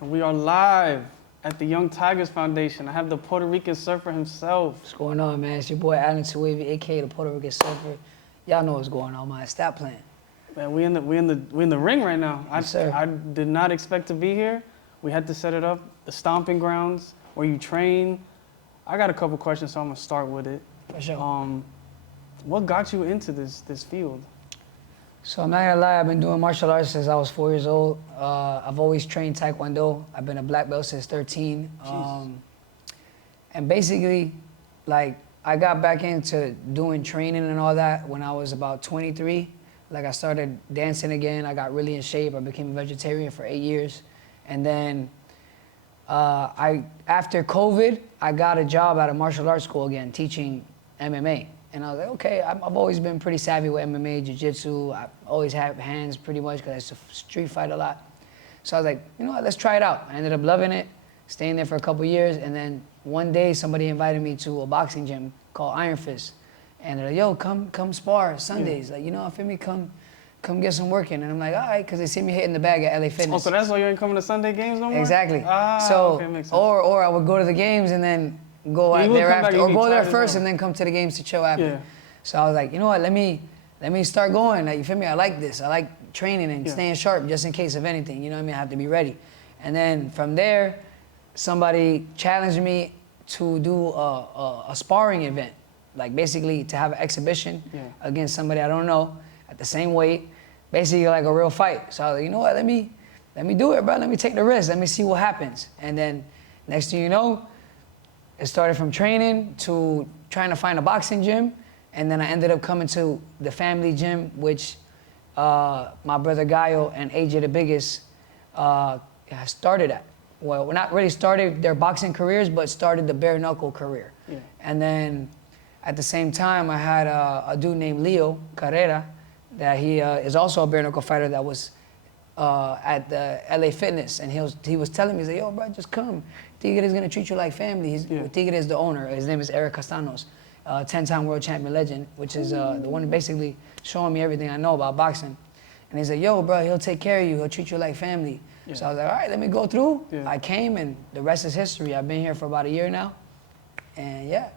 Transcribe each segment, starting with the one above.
And we are live at the Young Tigers Foundation. I have the Puerto Rican surfer himself. What's going on, man? It's your boy Alan Tuavi, aka the Puerto Rican surfer. Y'all know what's going on, man. Stop playing. Man, we in the ring right now. Yes, sir. I did not expect to be here. We had to set it up, the stomping grounds where you train. I got a couple questions, so I'm gonna start with it. For sure. What got you into this field? So I'm not gonna lie, I've been doing martial arts since I was 4 years old. I've always trained Taekwondo. I've been a black belt since 13. And basically, like, I got back into doing training and all that when I was about 23. Like, I started dancing again. I got really in shape. I became a vegetarian for 8 years. And then after COVID, I got a job at a martial arts school again, teaching MMA. And I was like, okay, I've always been pretty savvy with MMA, jiu-jitsu. I always have hands pretty much because I used to street fight a lot. So I was like, you know what, let's try it out. I ended up loving it, staying there for a couple years. And then one day somebody invited me to a boxing gym called Iron Fist. And they're like, yo, come spar Sundays. Like, you know, feel me, come get some work in. And I'm like, all right, because they see me hitting the bag at LA Fitness. Oh, so that's why you ain't coming to Sunday games no more? Exactly. So, okay, makes sense. Or I would go to the games and then go out there after, or go there first and then come to the games to chill after. Yeah. So I was like, you know what, let me start going. Like, you feel me? I like this. I like training and staying sharp just in case of anything. You know what I mean? I have to be ready. And then from there, somebody challenged me to do a sparring event, like basically to have an exhibition against somebody I don't know at the same weight, basically like a real fight. So I was like, you know what, let me do it, bro. Let me take the risk. Let me see what happens. And then next thing you know, it started from training to trying to find a boxing gym. And then I ended up coming to the family gym, which my brother Gaio and AJ the Biggest started at. Well, not really started their boxing careers, but started the bare knuckle career. Yeah. And then at the same time, I had a dude named Leo Carrera, that he is also a bare knuckle fighter that was at the LA Fitness. And he was telling me, he's like, yo, bro, just come. Tigre is gonna treat you like family. Tigre is the owner. His name is Eric Castanos, 10-time world champion legend, which is the one basically showing me everything I know about boxing. And he's like, yo, bro, he'll take care of you. He'll treat you like family. Yeah. So I was like, all right, let me go through. Yeah. I came, and the rest is history. I've been here for about a year now, and yeah.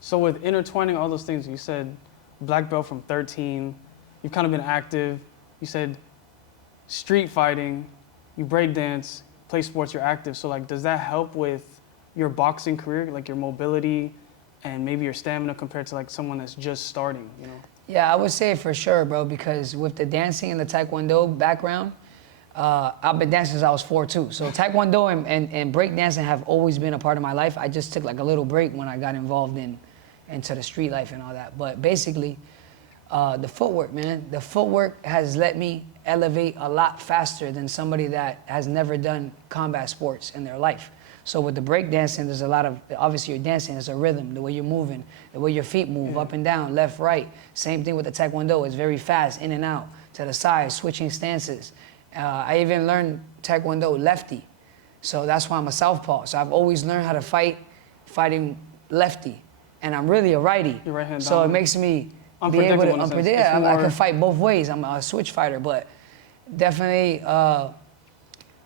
So with intertwining all those things, you said black belt from 13. You've kind of been active. You said street fighting, you break dance, play sports, you're active. So like, does that help with your boxing career, like your mobility and maybe your stamina compared to like someone that's just starting, you know? Yeah, I would say for sure, bro, because with the dancing and the Taekwondo background, I've been dancing since I was 4 too. So Taekwondo and break dancing have always been a part of my life. I just took like a little break when I got involved into the street life and all that. But basically, the footwork, man, the footwork has let me elevate a lot faster than somebody that has never done combat sports in their life. So with the break dancing, there's a lot of, obviously you're dancing, there's a rhythm, the way you're moving, the way your feet move up and down, left, right. Same thing with the Taekwondo, it's very fast, in and out, to the side, switching stances. I even learned Taekwondo lefty. So that's why I'm a southpaw. So I've always learned how to fighting lefty. And I'm really a righty. You're right hand so it makes me be able to, I can fight both ways. I'm a switch fighter, but definitely,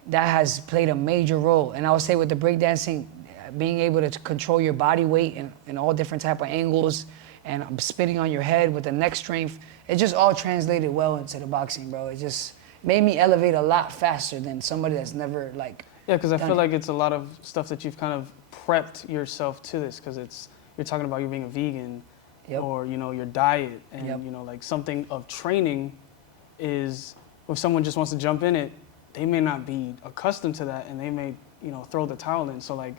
that has played a major role. And I would say with the breakdancing, being able to control your body weight in all different type of angles and spinning on your head with the neck strength, it just all translated well into the boxing, bro. It just made me elevate a lot faster than somebody that's never like Yeah, because I feel like it's a lot of stuff that you've kind of prepped yourself to this, because you're talking about you being a vegan or, you know, your diet and, you know, like something of training is, if someone just wants to jump in it, they may not be accustomed to that and they may, you know, throw the towel in. So like,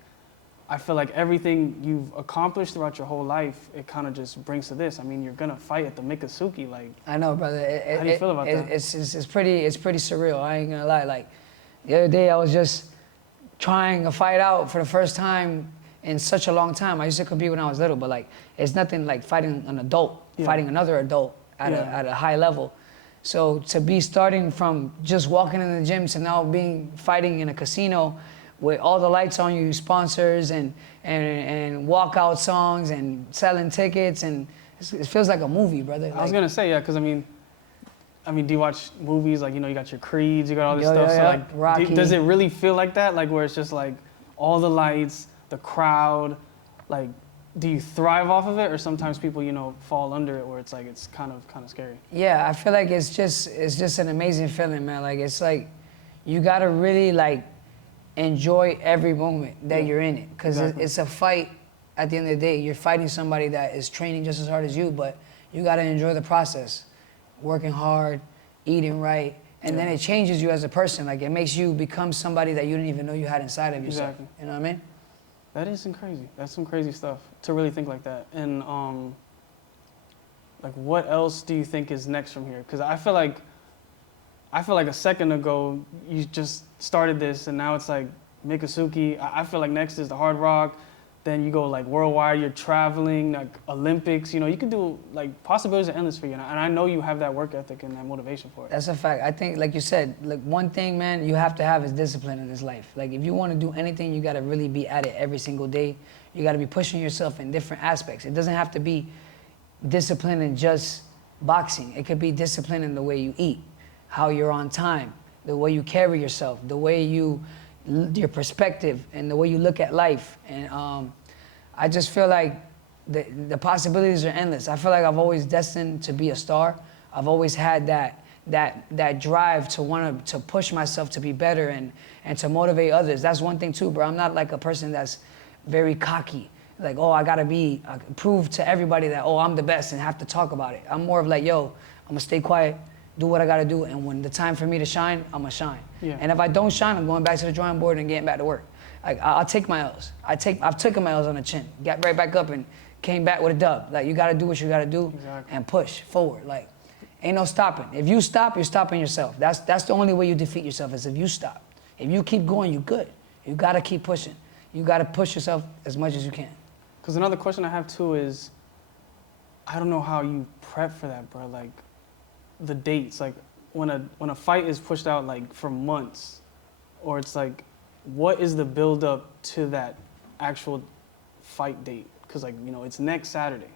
I feel like everything you've accomplished throughout your whole life, it kind of just brings to this. I mean, you're gonna fight at the Micosukee, like. I know, brother. How do you feel about that? It's pretty surreal. I ain't gonna lie. Like, the other day I was just trying to fight out for the first time in such a long time. I used to compete when I was little, but like, it's nothing like fighting an adult, fighting another adult at a high level. So to be starting from just walking in the gym to now fighting in a casino with all the lights on you, sponsors and walkout songs and selling tickets, and it feels like a movie, brother. I was gonna say, yeah, because I mean, I mean, do you watch movies like, you know, you got your Creeds, you got all this Yo, stuff. yo, So yo. like, Rocky. does it really feel like that? Like where it's just like all the lights, the crowd, like, do you thrive off of it, or sometimes people, you know, fall under it where it's like it's kind of scary? Yeah, I feel like it's just an amazing feeling, man. Like it's like you gotta really like enjoy every moment that you're in it, because Exactly. it's a fight. At the end of the day, you're fighting somebody that is training just as hard as you, but you gotta enjoy the process, working hard, eating right, and then it changes you as a person. Like it makes you become somebody that you didn't even know you had inside of yourself. Exactly. You know what I mean? That is crazy. That's some crazy stuff to really think like that. And like, what else do you think is next from here? Because I feel like a second ago you just started this, and now it's like Micosukee. I feel like next is the Hard Rock. Then you go like worldwide. You're traveling, like Olympics. You know, you can do like possibilities are endless for you. And I know you have that work ethic and that motivation for it. That's a fact. I think, like you said, like one thing, man, you have to have is discipline in this life. Like if you want to do anything, you got to really be at it every single day. You got to be pushing yourself in different aspects. It doesn't have to be discipline in just boxing. It could be discipline in the way you eat, how you're on time, the way you carry yourself, the way your perspective, and the way you look at life. And I just feel like the possibilities are endless. I feel like I've always destined to be a star. I've always had that drive to want to push myself to be better and to motivate others. That's one thing too, bro. I'm not like a person that's very cocky. Like, oh, I gotta prove to everybody that, oh, I'm the best and have to talk about it. I'm more of like, yo, I'm gonna stay quiet, do what I gotta do, and when the time for me to shine, I'm gonna shine. Yeah. And if I don't shine, I'm going back to the drawing board and getting back to work. Like, I'll take my L's. I've taken my L's on the chin, got right back up and came back with a dub. Like, you gotta do what you gotta do and push forward. Like, ain't no stopping. If you stop, you're stopping yourself. That's the only way you defeat yourself, is if you stop. If you keep going, you're good. You gotta keep pushing. You gotta push yourself as much as you can. Because another question I have too is, I don't know how you prep for that, bro. Like, the dates, like when a fight is pushed out like for months, or it's like, what is the build up to that actual fight date? Because like, you know, it's next Saturday.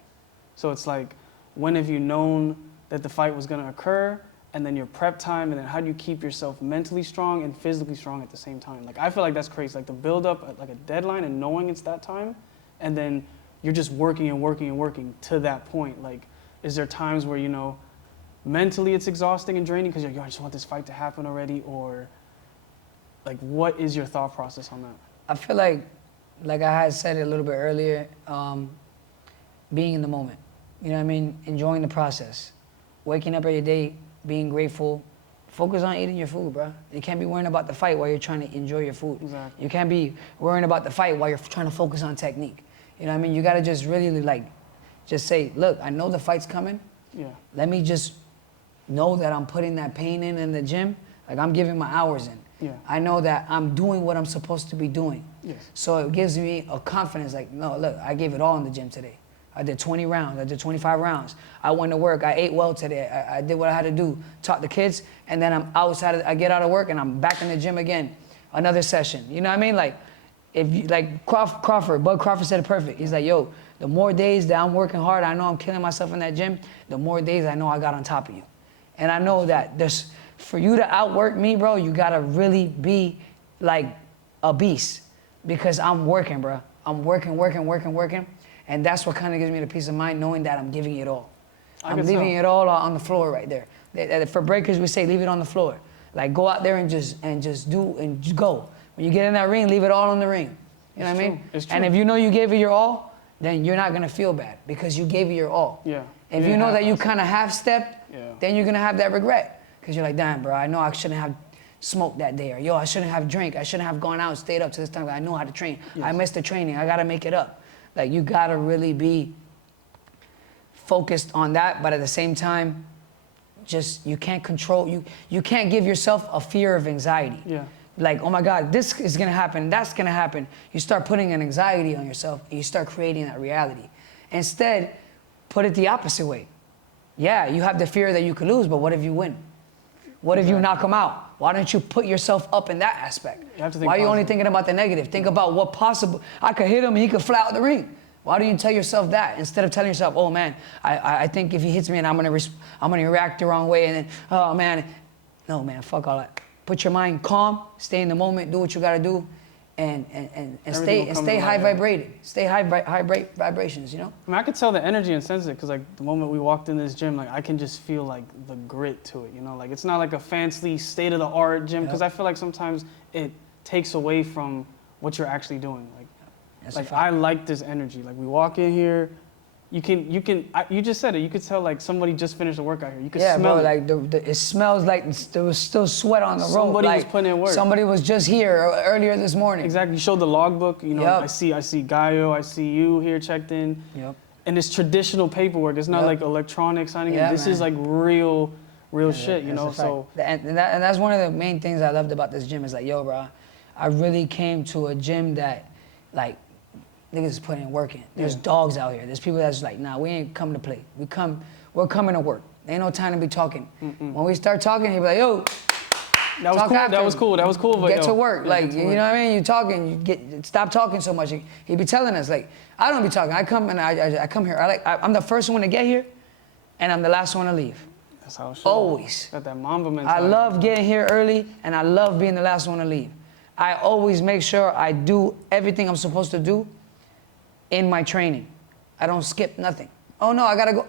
So it's like, when have you known that the fight was gonna occur? And then your prep time, and then how do you keep yourself mentally strong and physically strong at the same time? Like, I feel like that's crazy. Like the build up, like a deadline and knowing it's that time, and then you're just working and working and working to that point. Like, is there times where, you know, mentally it's exhausting and draining because you're like, yo, I just want this fight to happen already? Or like, what is your thought process on that? I feel like I had said it a little bit earlier, being in the moment. You know what I mean? Enjoying the process. Waking up every day, being grateful. Focus on eating your food, bro. You can't be worrying about the fight while you're trying to enjoy your food. Exactly. You can't be worrying about the fight while you're trying to focus on technique. You know what I mean? You gotta just really like, just say, look, I know the fight's coming. Yeah. Let me just know that I'm putting that pain in the gym. Like, I'm giving my hours in. Yeah. I know that I'm doing what I'm supposed to be doing. Yes. So it gives me a confidence, like, no, look, I gave it all in the gym today. I did 20 rounds, I did 25 rounds. I went to work, I ate well today. I did what I had to do, taught the kids, and then I get out of work and I'm back in the gym again, another session. You know what I mean? Like, if you, like Bud Crawford said it perfect. He's like, yo, the more days that I'm working hard, I know I'm killing myself in that gym, the more days I know I got on top of you. And I know that for you to outwork me, bro, you gotta really be like a beast, because I'm working, bro. I'm working. And that's what kind of gives me the peace of mind, knowing that I'm giving it all. I'm leaving it all on the floor right there. For breakers, we say leave it on the floor. Like, go out there and just go. When you get in that ring, leave it all on the ring. You know what I mean? It's true. And if you know you gave it your all, then you're not gonna feel bad because you gave it your all. Yeah. If you know that you kind of half-stepped, then you're gonna have that regret. Because you're like, damn, bro, I know I shouldn't have smoked that day. Or, yo, I shouldn't have drank. I shouldn't have gone out and stayed up to this time. I know how to train. Yes. I missed the training. I gotta make it up. Like, you gotta really be focused on that, but at the same time, just, you can't control, you can't give yourself a fear of anxiety. Yeah. Like, oh my God, this is gonna happen, that's gonna happen. You start putting an anxiety on yourself and you start creating that reality. Instead, put it the opposite way. Yeah, you have the fear that you could lose, but what if you win? What if you knock him out? Why don't you put yourself up in that aspect? You have to think Why are you only positive. thinking about the negative? Think about what possible, I could hit him and he could fly out the ring. Why don't you tell yourself that instead of telling yourself, oh man, I think if he hits me and I'm gonna react the wrong way and then, oh man. No man, fuck all that. Put your mind calm, stay in the moment, do what you gotta do, and stay high vibrated. Stay high vibrations, you know? I mean, I could tell the energy and sense it, because like the moment we walked in this gym, like I can just feel like the grit to it, you know? Like it's not like a fancy state-of-the-art gym, because I feel like sometimes it takes away from what you're actually doing. Like I like this energy. Like we walk in here, you just said it. You could tell like somebody just finished a workout here. You could smell it. Like it smells like there was still sweat on the road. Somebody was putting in work. Somebody was just here earlier this morning. Exactly. You showed the logbook. You know, I see Gaio. I see you here checked in. Yep. And it's traditional paperwork. It's not like electronic signing. This is like real shit. You know. So and that's one of the main things I loved about this gym is like, yo, bro, I really came to a gym that, like, niggas is putting in work in. There's dogs out here. There's people that's like, nah, we ain't come to play. We're coming to work. Ain't no time to be talking. When we start talking, he be like, yo, that was cool. But get to work. Like, you know what I mean? You talking, stop talking so much. He be telling us, like, I don't be talking. I come and I come here. I'm the first one to get here, and I'm the last one to leave. That's how it should. Always. Got that Mamba mentality. I love getting here early, and I love being the last one to leave. I always make sure I do everything I'm supposed to do in my training. I don't skip nothing. Oh no, I gotta go.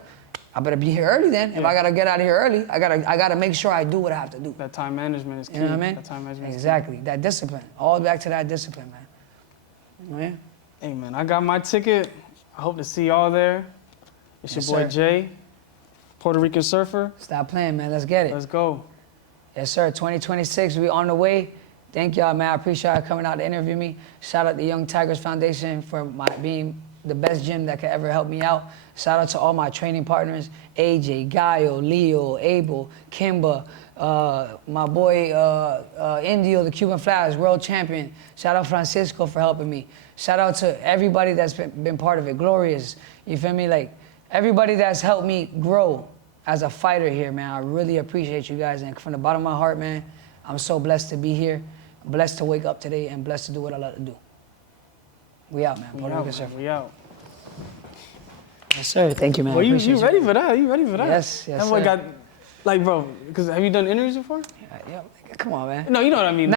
I better be here early then. If I gotta get out of here early, I gotta make sure I do what I have to do. That time management is key. You know what I mean? That time management exactly. That discipline. All back to that discipline, man. Oh, yeah? Hey man, I got my ticket. I hope to see y'all there. It's your boy sir. Jay, Puerto Rican surfer. Stop playing, man. Let's get it. Let's go. Yes, sir. 2026, we on the way. Thank y'all, man. I appreciate y'all coming out to interview me. Shout out to Young Tigers Foundation for being the best gym that could ever help me out. Shout out to all my training partners, AJ, Gaio, Leo, Abel, Kimba, my boy Indio, the Cuban Flash, world champion. Shout out Francisco for helping me. Shout out to everybody that's been part of it. Glorious, you feel me? Like, everybody that's helped me grow as a fighter here, man. I really appreciate you guys. And from the bottom of my heart, man, I'm so blessed to be here. Blessed to wake up today and blessed to do what I love to do. We out, man. We out. Yes, sir. Thank you, man. Well, you ready for that? You ready for that? Yes, that boy sir. got, like, bro, because have you done interviews before? Yeah, come on, man. No, you know what I mean.